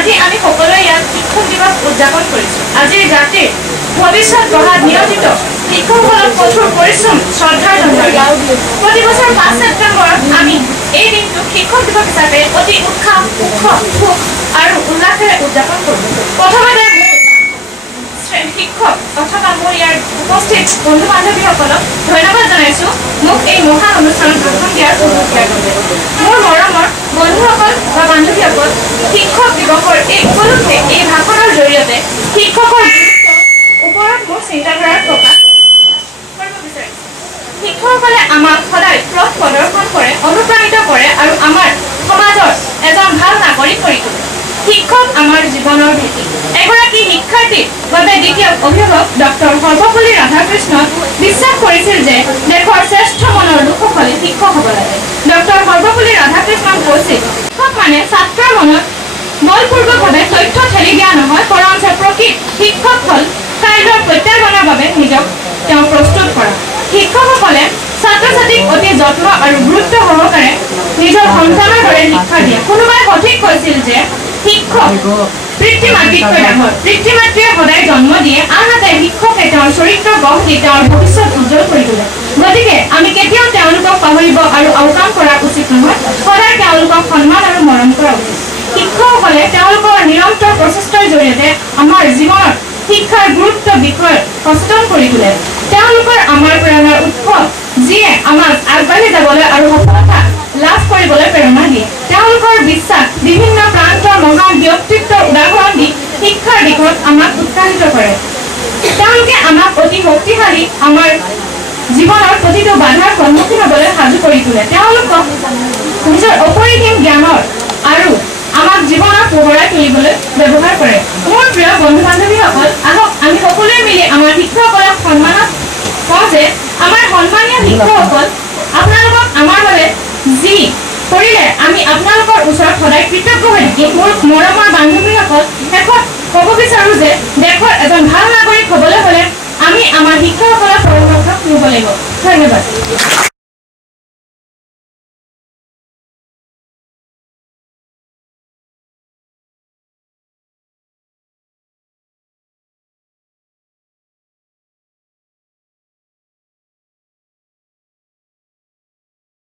আজি আমি সকলোৱে ইয়াত শিক্ষক দিৱস উদযাপন কৰিছোঁ। আজিৰ জাতিৰ ভৱিষ্যত গঢ়াত নিয়োজিত শিক্ষকসকলক কঠোৰ পৰিশ্ৰম শ্ৰদ্ধাৰ জনাই প্ৰতি বছৰ ৫ ছেপ্টেম্বৰত আমি এই দিনটো শিক্ষক দিৱস হিচাপে অতি উৎসাহ সুখ আৰু উল্লাসেৰে উদযাপন কৰোঁ। প্ৰথমতে শিক্ষক অথবা মোৰ ইয়াৰ উপস্থিত বন্ধু বান্ধৱীসকলক ধন্যবাদ জনাইছোঁ মোক এই মহান অনুষ্ঠানত ভাষণ দিয়াৰ সুযোগ দিয়াৰ বাবে। মোৰ মৰমৰ বন্ধুসকল বা বান্ধৱীসকল, শিক্ষক দিৱসৰ এই উপলক্ষে এই ভাষণৰ জৰিয়তে শিক্ষকৰ ওপৰত মোৰ চিন্তাধাৰা প্ৰকাশ কৰিব বিচাৰিছোঁ। শিক্ষকসকলে আমাক সদায় পথ প্ৰদৰ্শন কৰে, অনুপ্ৰাণিত কৰে আৰু আমাৰ সমাজৰ এজন ভাল নাগৰিক কৰি তোলে। শিক্ষক আমাৰ জীৱনৰ ভেটি। এগৰাকী শিক্ষাৰ্থীৰ বাবে দ্বিতীয় অভিভাৱক ডক্টৰ সৰ্বপল্লী ৰাধাকৃষ্ণন বিশ্বাস কৰিছিল যে দেশৰ শ্ৰেষ্ঠ মনৰ লোকসকলে শিক্ষক হ'ব লাগে। ডক্টৰ সৰ্বপল্লী ৰাধাকৃষ্ণন কৈছিল, শিক্ষক মানে ছাত্ৰৰ মনত বলপূৰ্বকভাৱে তথ্য ঠেলি দিয়া নহয়, বৰঞ্চ প্ৰকৃত শিক্ষক হ'ল কাইলৈৰ প্ৰত্যাহ্বানৰ বাবে নিজক তেওঁ প্ৰস্তুত কৰা। শিক্ষকসকলে ছাত্ৰ ছাত্ৰীক অতি যত্ন আৰু গুৰুত্ব সহকাৰে নিজৰ সন্তানৰ দৰে শিক্ষা দিয়ে। কোনোবাই সঠিক কৈছিল যে শিক্ষক পিতৃ মাতৃতকৈ ডাঙৰ। পিতৃ মাতৃয়ে সদায় জন্ম দিয়ে, আনহাতে শিক্ষকে তেওঁৰ চৰিত্ৰ গঢ় দি তেওঁৰ ভৱিষ্যত উজ্জ্বল কৰি তোলে। গতিকে আমি কেতিয়াও তেওঁলোকক পাহৰিব আৰু আওকাণ কৰা উচিত নহয়, সদায় তেওঁলোকক সন্মান আৰু মৰম কৰা উচিত। শিক্ষকসকলে তেওঁলোকৰ নিৰন্তৰ প্ৰচেষ্টাৰ জৰিয়তে আমাৰ জীৱনত শিক্ষাৰ গুৰুত্ব বিষয়ে সচেতন কৰি তোলে। তেওঁলোকৰ আমাৰ প্ৰেৰণাৰ উৎস, যিয়ে আমাক আগবাঢ়ি যাবলৈ আৰু সফলতা লাভ কৰিবলৈ প্ৰেৰণা দিয়ে। তেওঁলোকৰ বিশ্বাস বিভিন্ন প্ৰান্তৰ মহান ব্যক্তিত্বৰ উদাহৰণ দি শিক্ষাৰ দিশত আমাক উৎসাহিত কৰে। তেওঁলোকে আমাক অতি শক্তিশালী আমাৰ জীৱনৰ প্ৰতিটো বাধাৰ সন্মুখীন হ'বলৈ সাজু কৰি তোলে। তেওঁলোকক নিজৰ অপৰিসীম জ্ঞানৰ আৰু আমাক জীৱনত পোহৰাই তুলিবলৈ ব্যৱহাৰ কৰে। মোৰ প্ৰিয় বন্ধু বান্ধৱীসকল, আহক আমি সকলোৱে মিলি আমাৰ শিক্ষকসকলক সন্মানত কওঁ যে আমাৰ সন্মানীয় শিক্ষকসকল, আপোনালোকক আমাৰ বাবে যি কৰিলে আমি আপোনালোকৰ ওচৰত সদায় কৃতজ্ঞ হৈ থাকিম। মোৰ মৰমৰ বান্ধৱীসকল, শেষত ক'ব বিচাৰোঁ যে দেশৰ এজন ভাল নাগৰিক হ'বলৈ হ'লে আমি আমাৰ শিক্ষকসকলৰ পৰামৰ্শ ল'ব লাগিব। ধন্যবাদ।